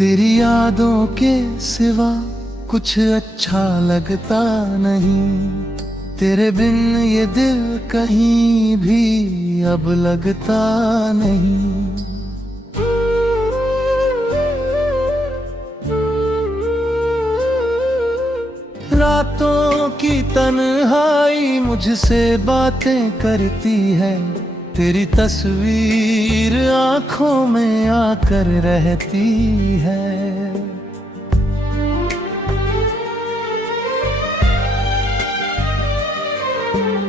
तेरी यादों के सिवा कुछ अच्छा लगता नहीं। तेरे बिन ये दिल कहीं भी अब लगता नहीं। रातों की तन्हाई मुझसे बातें करती है। तेरी तस्वीर आंखों में आकर रहती है।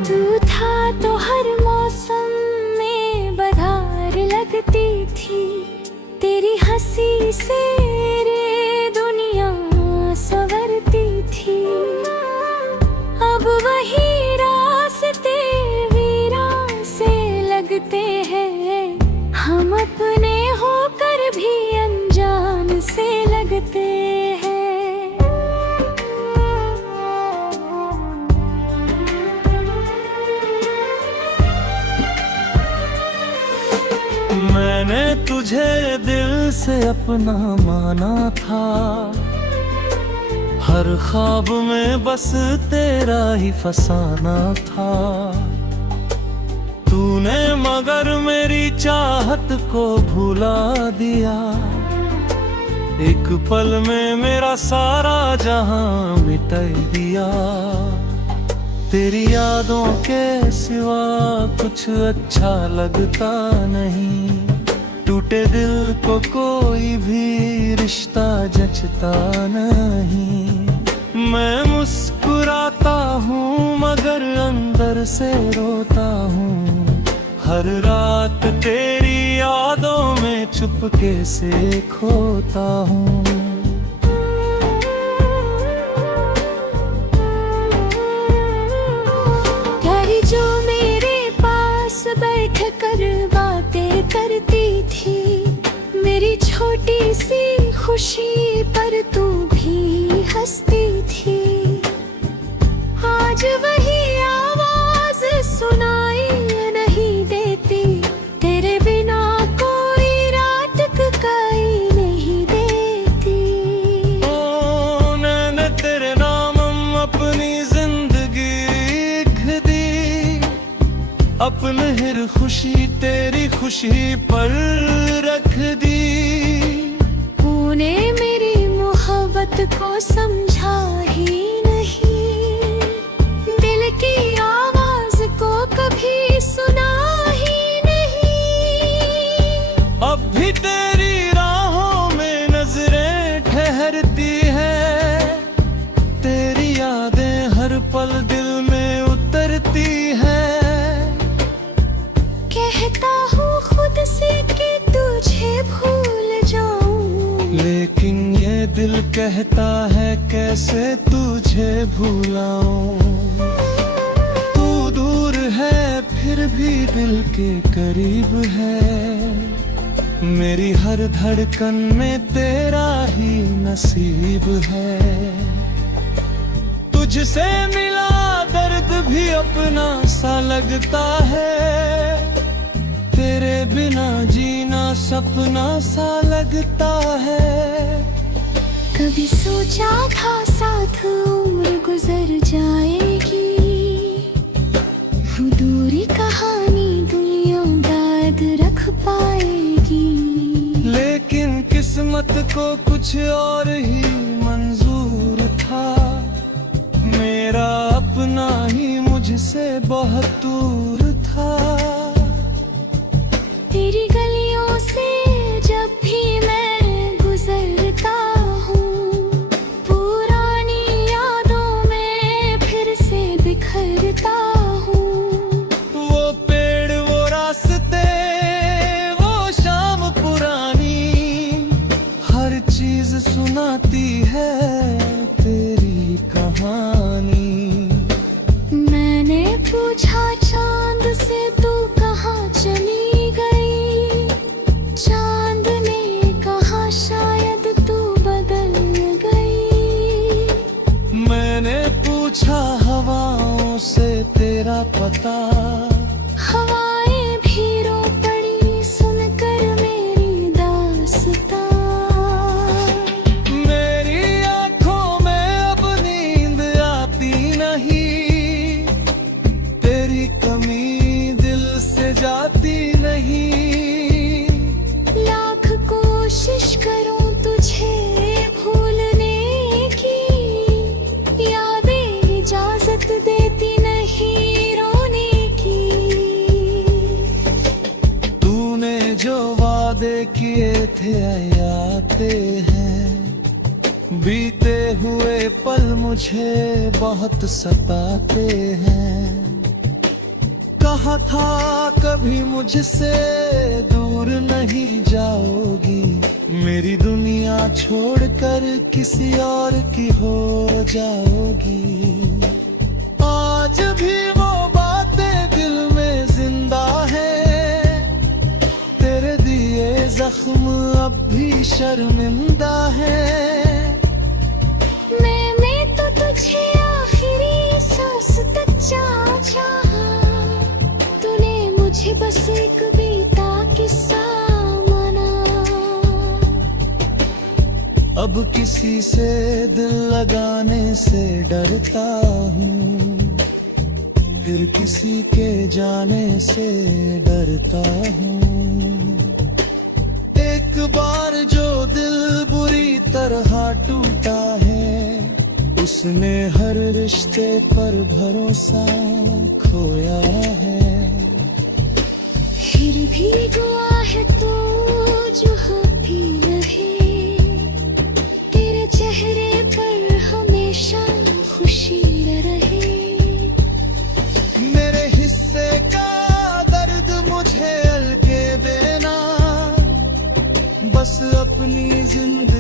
तू था तो हर मौसम में बहार लगती थी। तेरी हंसी से रे दुनिया संवरती थी। अब वही रास्ते वीरान से लगते हैं। हम अपने होकर भी अनजान से लगते हैं। मैंने तुझे दिल से अपना माना था। हर ख्वाब में बस तेरा ही फसाना था। तूने मगर मेरी चाहत को भुला दिया। एक पल में मेरा सारा जहां मिटा दिया। तेरी यादों के सिवा कुछ अच्छा लगता नहीं। टूटे दिल को कोई भी रिश्ता जचता नहीं। मैं मुस्कुराता हूँ मगर अंदर से रोता हूँ। हर रात तेरी यादों में चुपके से खोता हूँ। जो मेरे पास बैठ कर बातें करती थी। मेरी छोटी सी खुशी पर तू भी हंसती थी। आज वही आवाज सुनाई नहीं देती। तेरे बिना कोई रात कई नहीं देती। ओ नैने तेरे नाम अपनी जिंदगी अपने हर खुशी तेरी खुशी पर रख दी। तूने मेरी मोहब्बत को समझा ही नहीं। दिल की आवाज को कभी सुना ही नहीं। अब भी तेरी राहों में नजरें ठहरती है। तेरी यादें हर पल दिल में उतरती है। कहता हूँ खुद से कि तुझे भूल जाऊं। लेकिन ये दिल कहता है कैसे तुझे भूलाऊं। तू दूर है फिर भी दिल के करीब है। मेरी हर धड़कन में तेरा ही नसीब है। तुझसे मिला दर्द भी अपना सा लगता है। तेरे बिना जीना सपना सा लगता है। कभी सोचा था साथ उम्र गुजर जाएगी। वो दूरी कहानी दुनिया याद रख पाएगी। लेकिन किस्मत को कुछ और ही मंजूर था। मेरा अपना ही मुझसे बहुत दूर था। तेरी गलियों से जब भी मैं गुजरता हूँ। पुरानी यादों में फिर से बिखरता हूँ। वो पेड़ वो रास्ते वो शाम पुरानी हर चीज सुनाती है तेरी कहानी। मैंने पूछा चांद से तू कहाँ चली गई। चांद ने कहा शायद तू बदल गई। मैंने पूछा हवाओं से तेरा पता। हवाएं भी रो पड़ी सुनकर मेरी दास्तां। जो वादे किए थे आते हैं, बीते हुए पल मुझे बहुत सताते हैं। कहा था कभी मुझसे दूर नहीं जाओगी, मेरी दुनिया छोड़कर किसी और की हो जाओगी। आज भी वो बातें दिल में जिंदा है, तेरे दिए जख्म अब भी शर्मिंदा है। मैंने तो तुझे आखिरी सांस तक चाहा, तूने मुझे बस एक बीता किस्सा माना। अब किसी से दिल लगाने से डरता हूँ, फिर किसी के जाने से डरता हूँ। एक बार जो दिल बुरी तरह टूटा है, उसने हर रिश्ते पर भरोसा खोया है। फिर भी दुआ है तो जो भी रहे, तेरे चेहरे पर हमेशा खुशी रहे। मेरे हिस्से का दर्द मुझे हल्के देना, बस अपनी जिंदगी